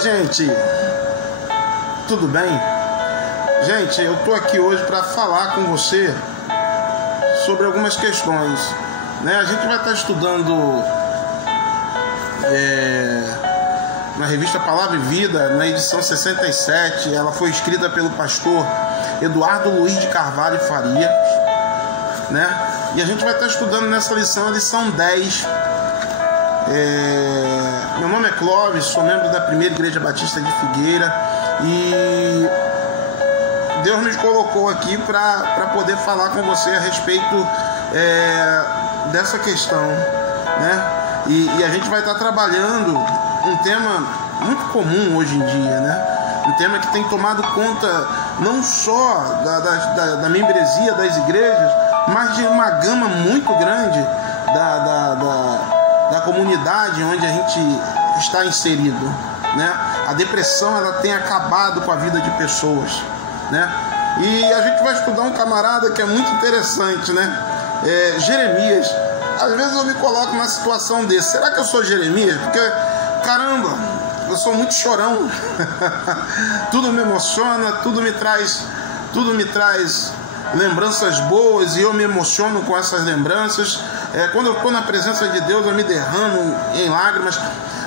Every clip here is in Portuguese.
Oi, gente, tudo bem? Gente, eu tô aqui hoje para falar com você sobre algumas questões, né? A gente vai estar estudando na revista Palavra e Vida, na edição 67. Ela foi escrita pelo pastor Eduardo Luiz de Carvalho Faria, né? E a gente vai estar estudando nessa lição, a lição 10. Meu nome é Clóvis, sou membro da Primeira Igreja Batista de Figueira e Deus nos colocou aqui para poder falar com você a respeito dessa questão, né? E a gente vai estar trabalhando um tema muito comum hoje em dia, né? Um tema que tem tomado conta não só da membresia das igrejas, mas de uma gama muito grande da comunidade onde a gente está inserido, né? A depressão, ela tem acabado com a vida de pessoas, né? E a gente vai estudar um camarada que é muito interessante, né? Jeremias. Às vezes eu me coloco numa situação desse. Será que eu sou Jeremias? Porque, caramba, eu sou muito chorão. Tudo me emociona, tudo me traz lembranças boas e eu me emociono com essas lembranças. Quando eu estou na presença de Deus, eu me derramo em lágrimas.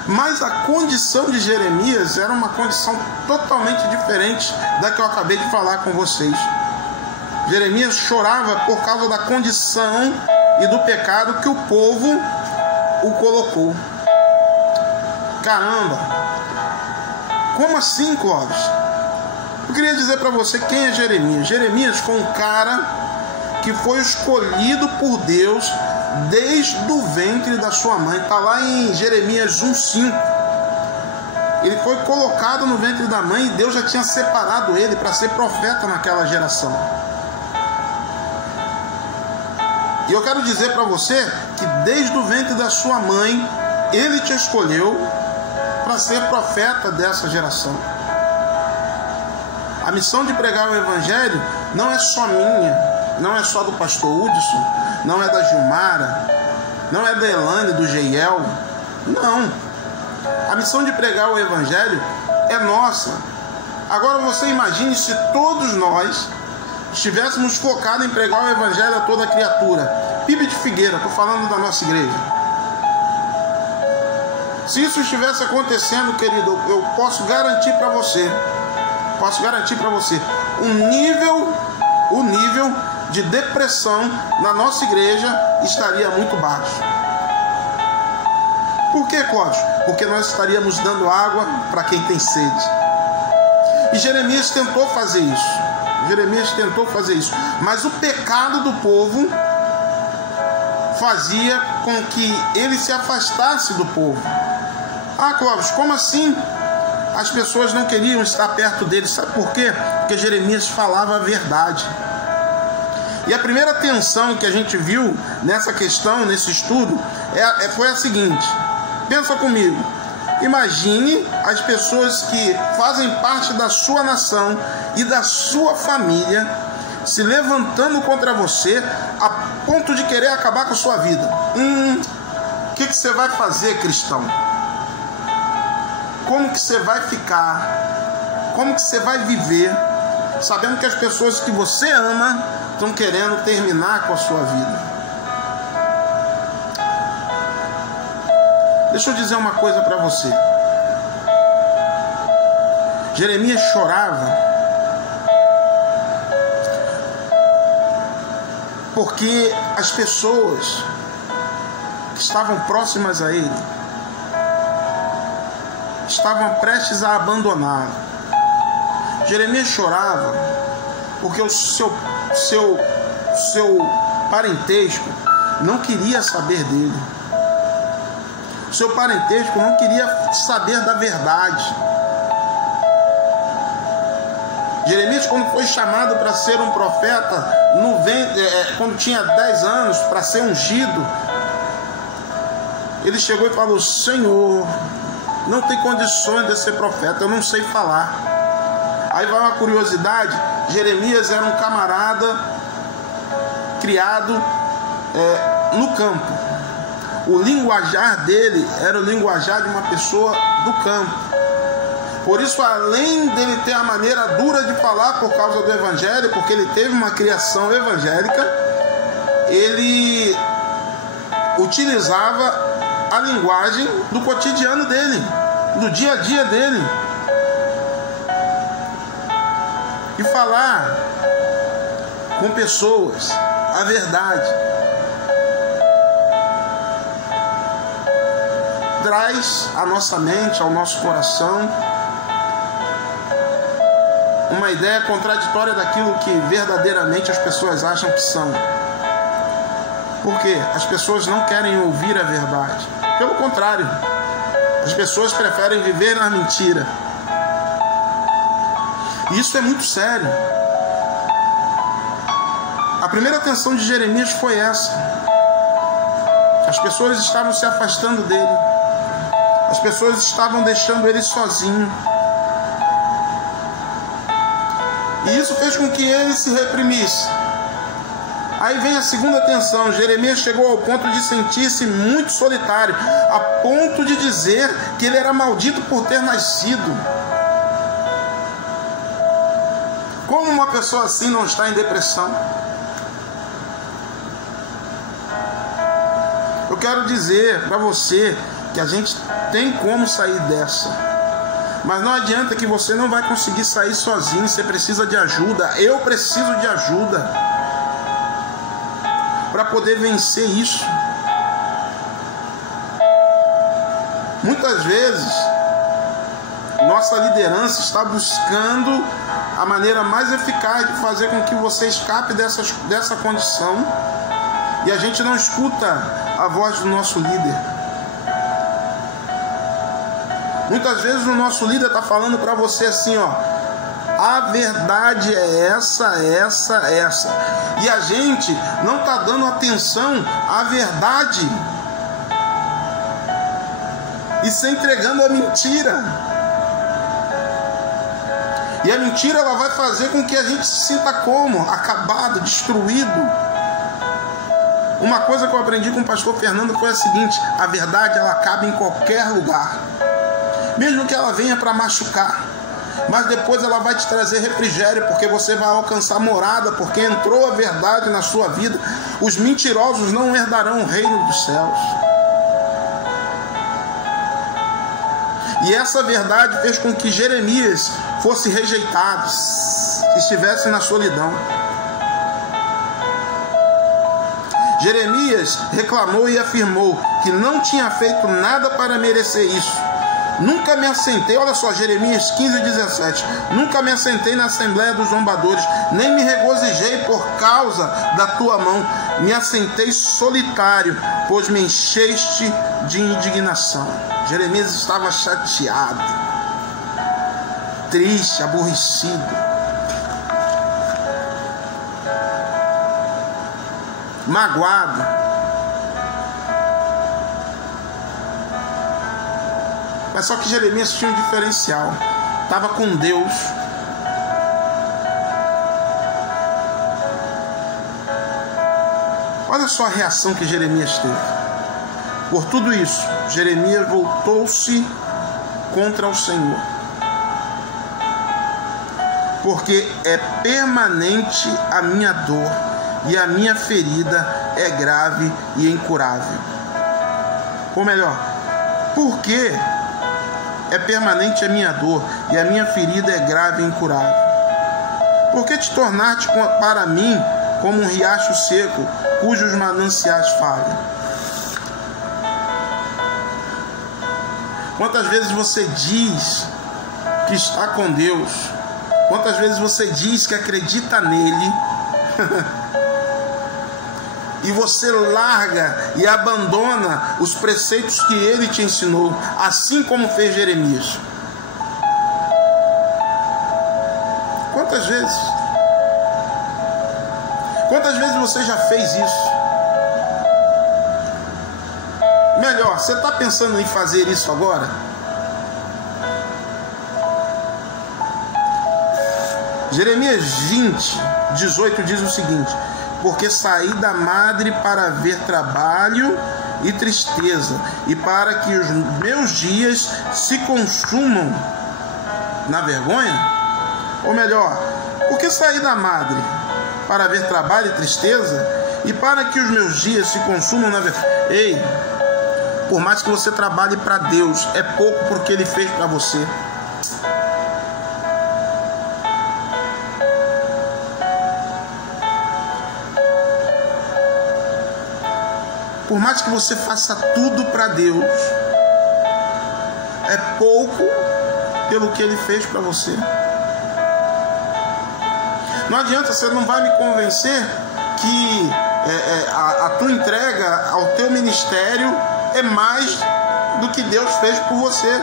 Mas a condição de Jeremias era uma condição totalmente diferente da que eu acabei de falar com vocês. Jeremias chorava por causa da condição e do pecado que o povo o colocou. Caramba! Como assim, Clóvis? Eu queria dizer para você quem é Jeremias. Jeremias foi um cara que foi escolhido por Deus desde o ventre da sua mãe. Está lá em Jeremias 1,5. Ele foi colocado no ventre da mãe e Deus já tinha separado ele para ser profeta naquela geração. E eu quero dizer para você que desde o ventre da sua mãe ele te escolheu para ser profeta dessa geração. A missão de pregar o evangelho não é só minha, não é só do pastor Hudson, não é da Gilmara, não é da Elane, do Geiel. Não. A missão de pregar o evangelho é nossa. Agora você imagine se todos nós estivéssemos focados em pregar o evangelho a toda criatura. PIB de Figueira, estou falando da nossa igreja. Se isso estivesse acontecendo, querido, eu posso garantir para você, o nível de depressão na nossa igreja estaria muito baixo. Por quê, Cláudio? Porque nós estaríamos dando água para quem tem sede. E Jeremias tentou fazer isso. Mas o pecado do povo fazia com que ele se afastasse do povo. Ah, Clóvis, como assim? As pessoas não queriam estar perto dele. Sabe por quê? Porque Jeremias falava a verdade. E a primeira tensão que a gente viu nessa questão, nesse estudo, foi a seguinte. Pensa comigo. Imagine as pessoas que fazem parte da sua nação e da sua família se levantando contra você a ponto de querer acabar com a sua vida. O que você vai fazer, cristão? Como que você vai ficar? Como que você vai viver sabendo que as pessoas que você ama estão querendo terminar com a sua vida? Deixa eu dizer uma coisa para você. Jeremias chorava porque as pessoas que estavam próximas a ele estavam prestes a abandoná-lo. Jeremias chorava porque o seu parentesco não queria saber dele. O seu parentesco não queria saber da verdade. Jeremias, quando foi chamado para ser um profeta, quando tinha 10 anos, para ser ungido, ele chegou e falou: Senhor, não tem condições de ser profeta, eu não sei falar. Aí vai uma curiosidade: Jeremias era um camarada criado no campo. O linguajar dele era o linguajar de uma pessoa do campo. Por isso, além dele ter a maneira dura de falar por causa do evangelho, porque ele teve uma criação evangélica, ele utilizava a linguagem do cotidiano dele, do dia a dia dele. E falar com pessoas a verdade traz à nossa mente, ao nosso coração, uma ideia contraditória daquilo que verdadeiramente as pessoas acham que são. Por quê? As pessoas não querem ouvir a verdade. Pelo contrário, as pessoas preferem viver na mentira. E isso é muito sério. A primeira atenção de Jeremias foi essa. As pessoas estavam se afastando dele. As pessoas estavam deixando ele sozinho. E isso fez com que ele se reprimisse. Aí vem a segunda tensão. Jeremias chegou ao ponto de sentir-se muito solitário, a ponto de dizer que ele era maldito por ter nascido. Como uma pessoa assim não está em depressão? Eu quero dizer para você que a gente tem como sair dessa. Mas não adianta, que você não vai conseguir sair sozinho. Você precisa de ajuda. Eu preciso de ajuda para poder vencer isso. Muitas vezes nossa liderança está buscando a maneira mais eficaz de fazer com que você escape dessa condição, e a gente não escuta a voz do nosso líder. Muitas vezes o nosso líder está falando para você assim, ó: a verdade é essa. E a gente não está dando atenção à verdade e se entregando à mentira. E a mentira, ela vai fazer com que a gente se sinta como? Acabado, destruído. Uma coisa que eu aprendi com o pastor Fernando foi a seguinte: a verdade, ela acaba em qualquer lugar. Mesmo que ela venha para machucar, mas depois ela vai te trazer refrigério, porque você vai alcançar morada, porque entrou a verdade na sua vida. Os mentirosos não herdarão o reino dos céus. E essa verdade fez com que Jeremias fosse rejeitado, estivesse na solidão. Jeremias reclamou e afirmou que não tinha feito nada para merecer isso. Nunca me assentei, olha só, Jeremias 15:17. Nunca me assentei na assembleia dos zombadores, nem me regozijei por causa da tua mão. Me assentei solitário, pois me encheste de indignação. Jeremias estava chateado, triste, aborrecido, magoado. Mas só que Jeremias tinha um diferencial. Estava com Deus. Olha só a reação que Jeremias teve. Por tudo isso, Jeremias voltou-se contra o Senhor. Porque é permanente a minha dor, e a minha ferida é grave e incurável. Ou melhor, por que é permanente a minha dor, e a minha ferida é grave e incurável? Por que te tornaste para mim como um riacho seco, cujos mananciais falham? Quantas vezes você diz que está com Deus? Quantas vezes você diz que acredita nele? E você larga e abandona os preceitos que ele te ensinou, assim como fez Jeremias. Quantas vezes? Quantas vezes você já fez isso? Melhor, você está pensando em fazer isso agora? Jeremias 20:18 diz o seguinte: porque saí da madre para ver trabalho e tristeza, e para que os meus dias se consumam na vergonha? Ou melhor, por que saí da madre? Para ver trabalho e tristeza? E para que os meus dias se consumam na vergonha? Ei, por mais que você trabalhe para Deus, é pouco porque Ele fez para você. Por mais que você faça tudo para Deus, é pouco pelo que Ele fez para você. Não adianta, você não vai me convencer que a tua entrega ao teu ministério é mais do que Deus fez por você.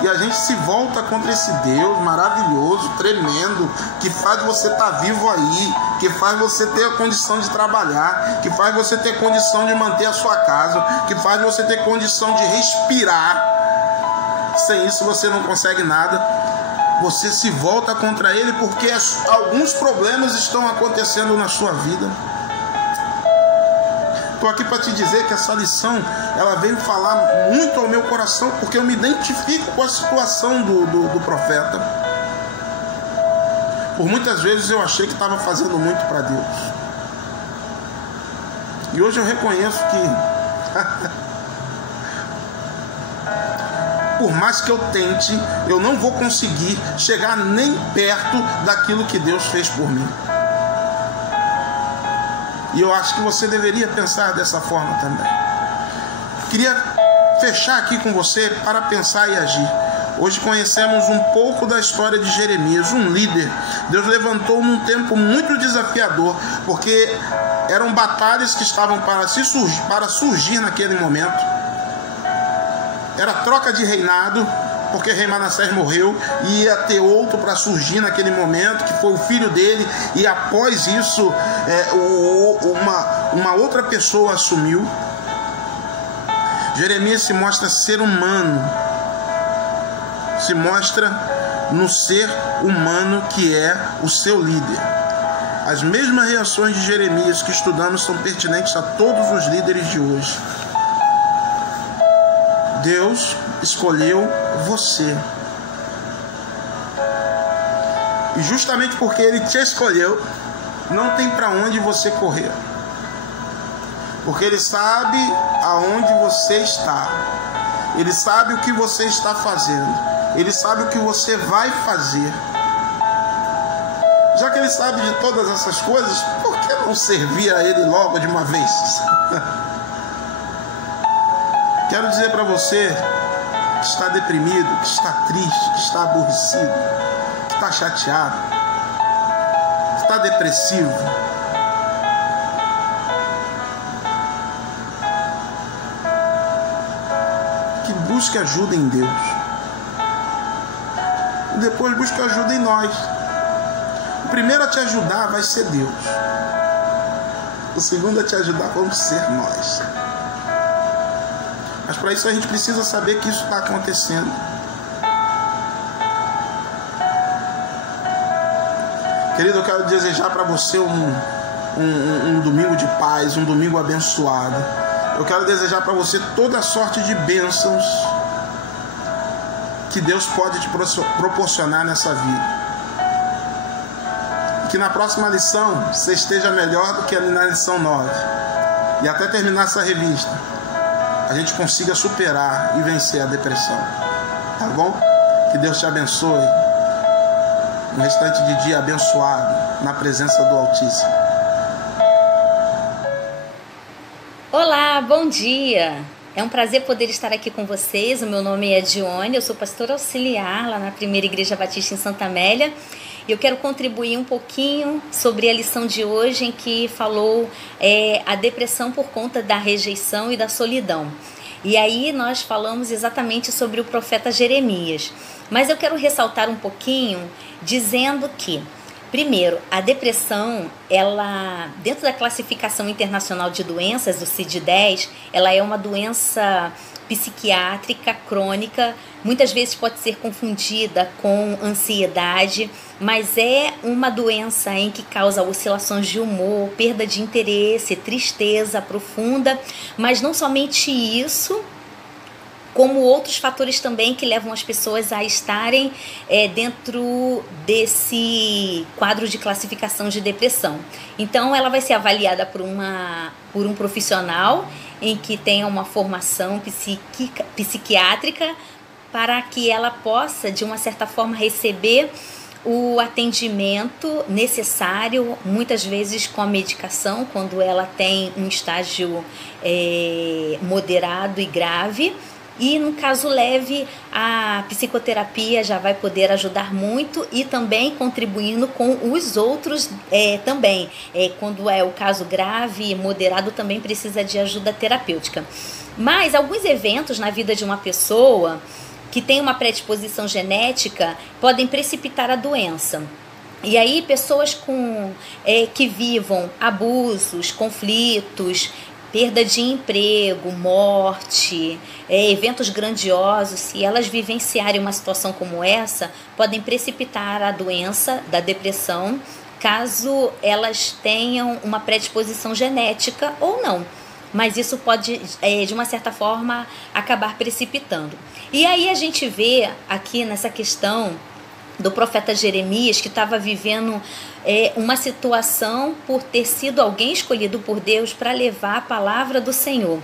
E a gente se volta contra esse Deus maravilhoso, tremendo, que faz você estar vivo aí, que faz você ter a condição de trabalhar, que faz você ter condição de manter a sua casa, que faz você ter condição de respirar. Sem isso você não consegue nada. Você se volta contra Ele porque alguns problemas estão acontecendo na sua vida. Estou aqui para te dizer que essa lição, ela veio falar muito ao meu coração, porque eu me identifico com a situação do profeta. Por muitas vezes eu achei que estava fazendo muito para Deus. E hoje eu reconheço que por mais que eu tente, eu não vou conseguir chegar nem perto daquilo que Deus fez por mim. E eu acho que você deveria pensar dessa forma também. Queria fechar aqui com você para pensar e agir. Hoje conhecemos um pouco da história de Jeremias, um líder. Deus levantou num tempo muito desafiador, porque eram batalhas que estavam para surgir naquele momento. Era troca de reinado, porque rei Manassés morreu e ia ter outro para surgir naquele momento, que foi o filho dele, e após isso uma outra pessoa assumiu. Jeremias se mostra ser humano, se mostra no ser humano que é o seu líder. As mesmas reações de Jeremias que estudamos são pertinentes a todos os líderes de hoje. Deus escolheu você. E justamente porque Ele te escolheu, não tem para onde você correr. Porque Ele sabe aonde você está. Ele sabe o que você está fazendo. Ele sabe o que você vai fazer. Já que Ele sabe de todas essas coisas, por que não servir a Ele logo de uma vez? Quero dizer para você que está deprimido, que está triste, que está aborrecido, que está chateado, que está depressivo, que busque ajuda em Deus. E depois busque ajuda em nós. O primeiro a te ajudar vai ser Deus. O segundo a te ajudar vamos ser nós. Mas para isso a gente precisa saber que isso está acontecendo. Querido, eu quero desejar para você um domingo de paz, um domingo abençoado. Eu quero desejar para você toda sorte de bênçãos que Deus pode te proporcionar nessa vida. E que na próxima lição você esteja melhor do que na lição 9. E até terminar essa revista, a gente consiga superar e vencer a depressão. Tá bom? Que Deus te abençoe. Um restante de dia abençoado na presença do Altíssimo. Olá, bom dia! É um prazer poder estar aqui com vocês. O meu nome é Dione, eu sou pastora auxiliar lá na Primeira Igreja Batista em Santa Amélia. E eu quero contribuir um pouquinho sobre a lição de hoje em que falou a depressão por conta da rejeição e da solidão. E aí nós falamos exatamente sobre o profeta Jeremias. Mas eu quero ressaltar um pouquinho dizendo que, primeiro, a depressão, ela, dentro da classificação internacional de doenças, do CID-10, ela é uma doença psiquiátrica crônica, muitas vezes pode ser confundida com ansiedade, mas é uma doença em que causa oscilações de humor, perda de interesse, tristeza profunda, mas não somente isso, como outros fatores também que levam as pessoas a estarem dentro desse quadro de classificação de depressão. Então, ela vai ser avaliada por um profissional em que tenha uma formação psiquiátrica, para que ela possa, de uma certa forma, receber o atendimento necessário, muitas vezes com a medicação, quando ela tem um estágio moderado e grave. E no caso leve, a psicoterapia já vai poder ajudar muito e também contribuindo com os outros também. Quando é o caso grave e moderado, também precisa de ajuda terapêutica. Mas alguns eventos na vida de uma pessoa que tem uma predisposição genética podem precipitar a doença. E aí pessoas que vivam abusos, conflitos, perda de emprego, morte, eventos grandiosos, se elas vivenciarem uma situação como essa, podem precipitar a doença da depressão, caso elas tenham uma predisposição genética ou não. Mas isso pode, de uma certa forma, acabar precipitando. E aí a gente vê aqui nessa questão do profeta Jeremias, que estava vivendo uma situação por ter sido alguém escolhido por Deus para levar a palavra do Senhor.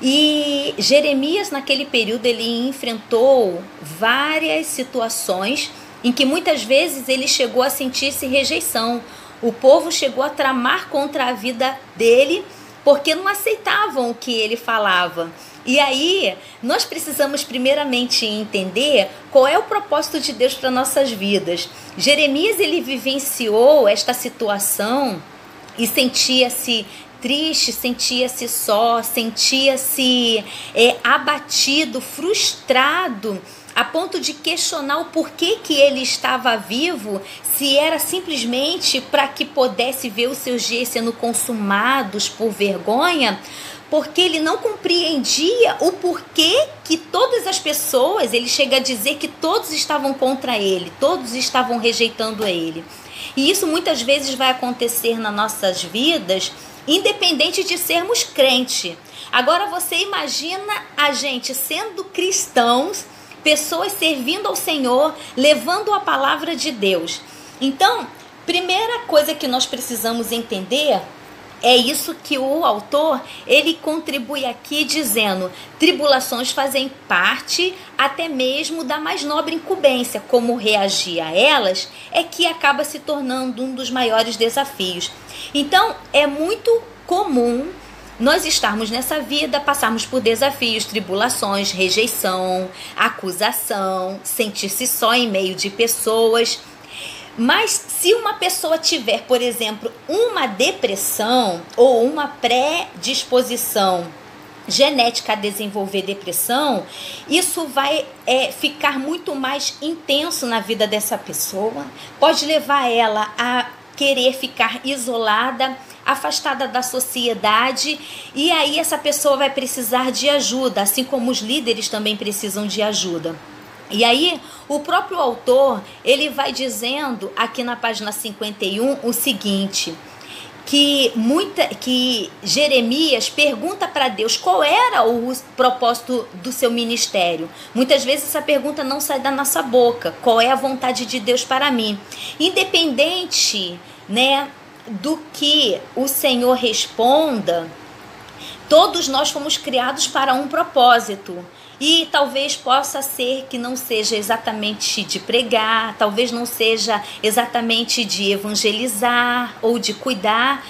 E Jeremias, naquele período, ele enfrentou várias situações em que muitas vezes ele chegou a sentir-se rejeição. O povo chegou a tramar contra a vida dele, porque não aceitavam o que ele falava. E aí, nós precisamos primeiramente entender qual é o propósito de Deus para nossas vidas. Jeremias, ele vivenciou esta situação e sentia-se triste, sentia-se só, sentia-se abatido, frustrado, a ponto de questionar o porquê que ele estava vivo, se era simplesmente para que pudesse ver os seus dias sendo consumados por vergonha, porque ele não compreendia o porquê que todas as pessoas, ele chega a dizer que todos estavam contra ele, todos estavam rejeitando ele. E isso muitas vezes vai acontecer nas nossas vidas, independente de sermos crentes. Agora você imagina a gente sendo cristãos, pessoas servindo ao Senhor, levando a palavra de Deus. Então, primeira coisa que nós precisamos entender é isso que o autor, ele contribui aqui dizendo: tribulações fazem parte até mesmo da mais nobre incumbência. Como reagir a elas é que acaba se tornando um dos maiores desafios. Então, é muito comum nós estarmos nessa vida, passarmos por desafios, tribulações, rejeição, acusação, sentir-se só em meio de pessoas. Mas se uma pessoa tiver, por exemplo, uma depressão ou uma predisposição genética a desenvolver depressão, isso vai ficar muito mais intenso na vida dessa pessoa, pode levar ela a querer ficar isolada, afastada da sociedade, e aí essa pessoa vai precisar de ajuda, assim como os líderes também precisam de ajuda. E aí, o próprio autor, ele vai dizendo aqui na página 51 o seguinte, que Jeremias pergunta para Deus qual era o propósito do seu ministério. Muitas vezes essa pergunta não sai da nossa boca. Qual é a vontade de Deus para mim? Independente, do que o Senhor responda, todos nós fomos criados para um propósito. E talvez possa ser que não seja exatamente de pregar, talvez não seja exatamente de evangelizar ou de cuidar.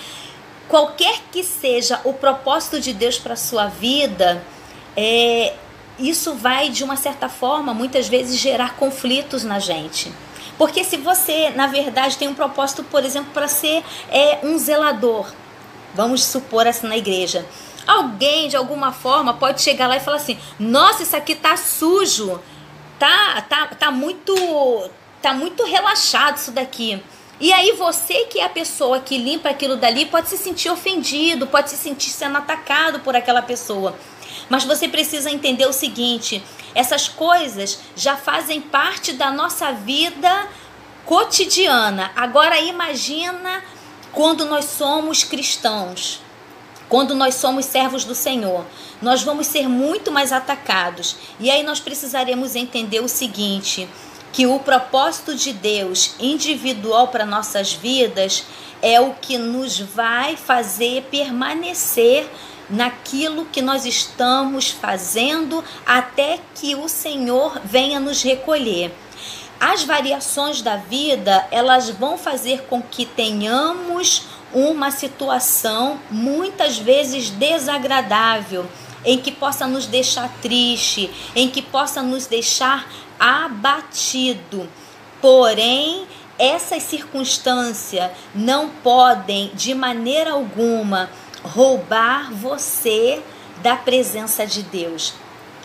Qualquer que seja o propósito de Deus para a sua vida, isso vai, de uma certa forma, muitas vezes gerar conflitos na gente. Porque se você, na verdade, tem um propósito, por exemplo, para ser um zelador, vamos supor assim na igreja, alguém, de alguma forma, pode chegar lá e falar assim: nossa, isso aqui tá sujo, tá muito relaxado isso daqui. E aí você, que é a pessoa que limpa aquilo dali, pode se sentir ofendido, pode se sentir sendo atacado por aquela pessoa. Mas você precisa entender o seguinte: essas coisas já fazem parte da nossa vida cotidiana. Agora imagina quando nós somos cristãos. Quando nós somos servos do Senhor, nós vamos ser muito mais atacados. E aí nós precisaremos entender o seguinte, que o propósito de Deus individual para nossas vidas é o que nos vai fazer permanecer naquilo que nós estamos fazendo até que o Senhor venha nos recolher. As variações da vida, elas vão fazer com que tenhamos uma situação muitas vezes desagradável, em que possa nos deixar triste, em que possa nos deixar abatido. Porém, essas circunstâncias não podem de maneira alguma roubar você da presença de Deus,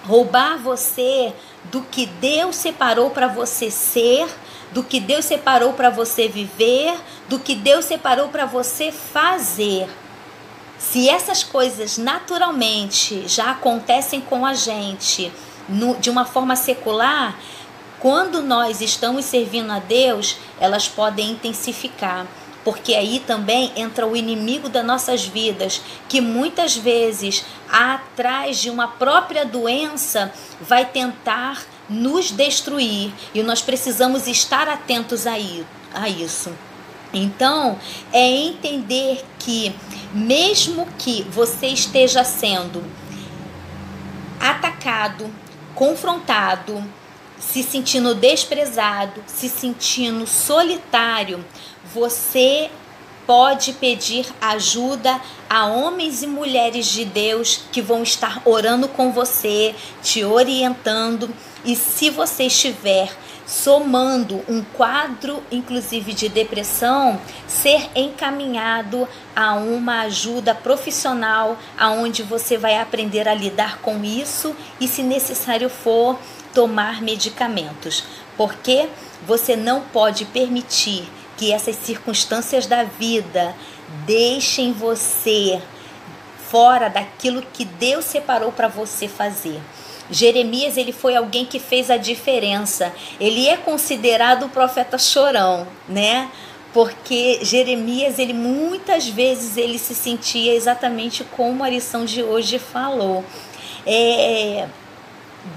roubar você do que Deus separou para você ser, do que Deus separou para você viver, do que Deus separou para você fazer. Se essas coisas naturalmente já acontecem com a gente de uma forma secular, quando nós estamos servindo a Deus, elas podem intensificar. Porque aí também entra o inimigo das nossas vidas, que muitas vezes, atrás de uma própria doença, vai tentar nos destruir. E nós precisamos estar atentos a isso. Então, é entender que, mesmo que você esteja sendo atacado, confrontado, se sentindo desprezado, se sentindo solitário, você pode pedir ajuda a homens e mulheres de Deus que vão estar orando com você, te orientando. E se você estiver somando um quadro, inclusive de depressão, ser encaminhado a uma ajuda profissional, aonde você vai aprender a lidar com isso e, se necessário for, tomar medicamentos. Porque você não pode permitir que essas circunstâncias da vida deixem você fora daquilo que Deus separou para você fazer. Jeremias, ele foi alguém que fez a diferença. Ele é considerado o profeta chorão, né? Porque Jeremias, ele muitas vezes ele se sentia exatamente como a lição de hoje falou.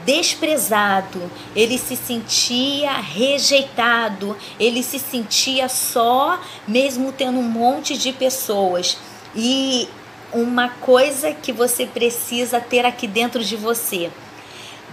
Desprezado, ele se sentia rejeitado, ele se sentia só, mesmo tendo um monte de pessoas. E uma coisa que você precisa ter aqui dentro de você: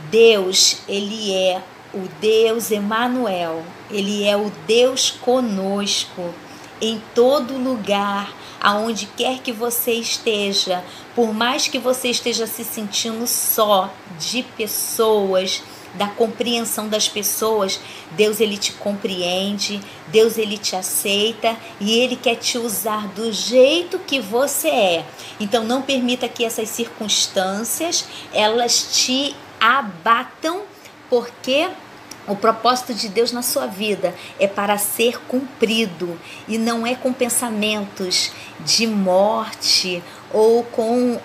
Deus, ele é o Deus Emanuel, ele é o Deus conosco em todo lugar, aonde quer que você esteja. Por mais que você esteja se sentindo só de pessoas, da compreensão das pessoas, Deus, ele te compreende, Deus, ele te aceita e ele quer te usar do jeito que você é. Então não permita que essas circunstâncias, elas te abatam, porque o propósito de Deus na sua vida é para ser cumprido, e não é com pensamentos de morte ou com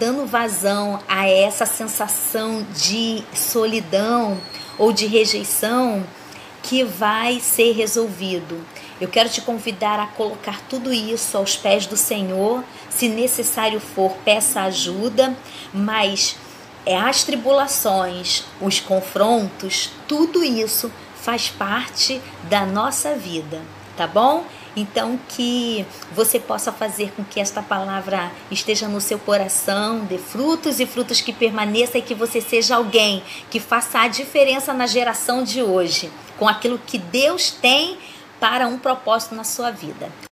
dando vazão a essa sensação de solidão ou de rejeição que vai ser resolvido. Eu quero te convidar a colocar tudo isso aos pés do Senhor. Se necessário for, peça ajuda, mas as tribulações, os confrontos, tudo isso faz parte da nossa vida, tá bom? Então, que você possa fazer com que esta palavra esteja no seu coração, dê frutos e frutos que permaneçam, e que você seja alguém que faça a diferença na geração de hoje, com aquilo que Deus tem para um propósito na sua vida.